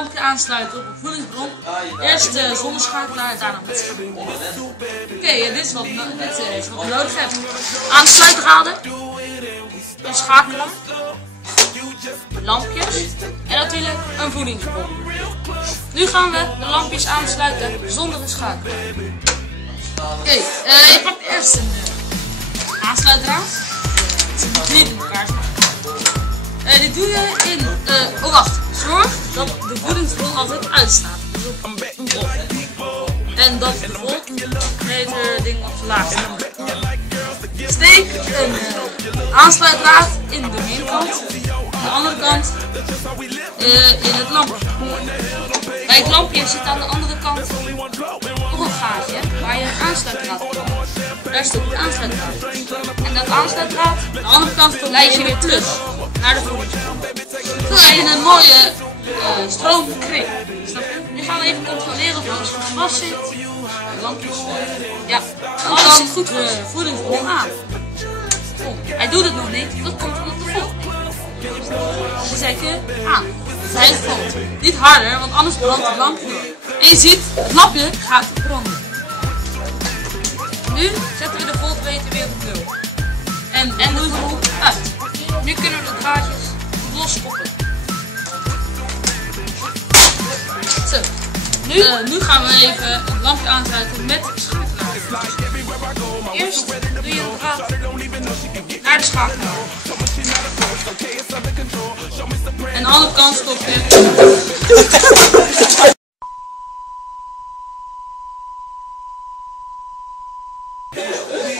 lampje aansluiten op een voedingsbron. Eerst de zonneschakelaar, daarna met schakelaar. Oké, dit is wat we nodig hebben. Aansluitdraden, een schakelaar, lampjes en natuurlijk een voedingsbron. Nu gaan we de lampjes aansluiten zonder een schakelaar. Oké, je pakt eerst een aansluitdraad. Ze moeten niet in elkaar staan. Dit doe je in... oh wacht, zorg dat de voedingsbron altijd uitstaat. Dus op. En dat de voltmeter ding op de laag staat. Steek een aansluitdraad in de binnenkant. De andere kant in het lampje. Bij het lampje zit aan de andere kant nog een gaatje waar je een aansluitdraad kan. Daar stopt het aansluitdraad. En dat aansluitdraad, de andere kant leid je weer terug naar de voedingsbron. Zo heb je een mooie stroomkring. Nu gaan we even controleren of alles goed vast zit. De lampjes. Ja, alles zit goed de voedingsbron aan. Hij doet het nog niet, dat komt omdat de volgt. Dan zet je aan. Hij volgt. Niet harder, want anders brandt het lampje door. En je ziet, het lampje gaat branden. Nu zetten we de voltmeter weer op 0. En de bron uit. Nu kunnen we de draadjes loskoppelen. Zo. Nu gaan we even het lampje aansluiten met schakelaar. Eerst doe je de draad naar de schakelaar. En de andere kant stop je.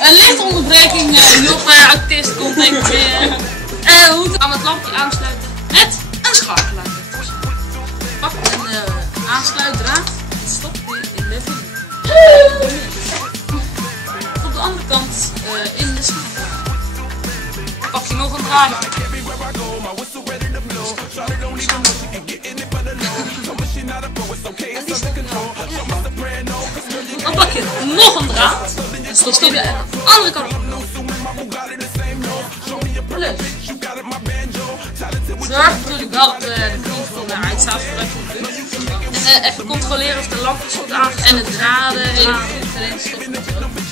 Een lichte onderbreking, Joppe, autist komt denk ik weer. We moeten aan het lampje aansluiten met een schakelaar. Pak een aansluitdraad en stop die in de voeding. Op de andere kant in de schakelaar. Pak je nog een draadje. Dan pak je nog een draad en stop je aan de andere kant. Zorg natuurlijk wel dat de voedingsbron eruit staat voordat je het doet. En even controleren of de lampjes goed aangaan en de draden helemaal goed erin stoppen.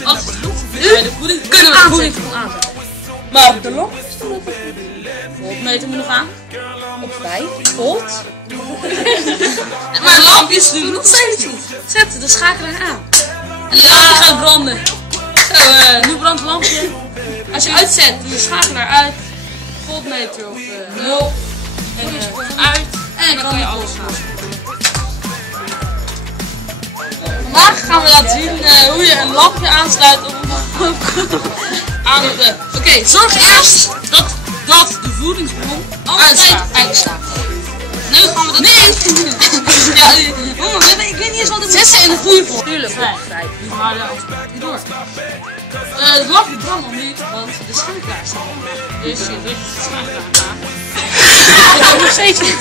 Alles is goed. Nu kunnen we de voedingsbron aanzetten. Maar de lampjes doen het niet. Voltmeter moet nog aan. Op 5 volt. Maar de lampjes doen nog steeds niet. Zet de schakelaar aan. En de lampje gaat branden. Zo, nu brandt het lampje. Als je uitzet, doe je schakelaar uit. Voltmeter of 0. En uit. En dan kan je alles gaan. Vandaag gaan we laten zien hoe je een lampje aansluit op aan de. Oké, zorg eerst dat de voedingsbron altijd uitstaat. Nu gaan we dat. Nee! Ja, ik weet niet eens wat het is. Zet ze in de goede vorm. Tuurlijk, vrij. Maar anders gaat hij door. Het lampje brandt nog niet, want de schakelaar staat nog. Dus je richt de schakelaar aan. Dat nog steeds niet.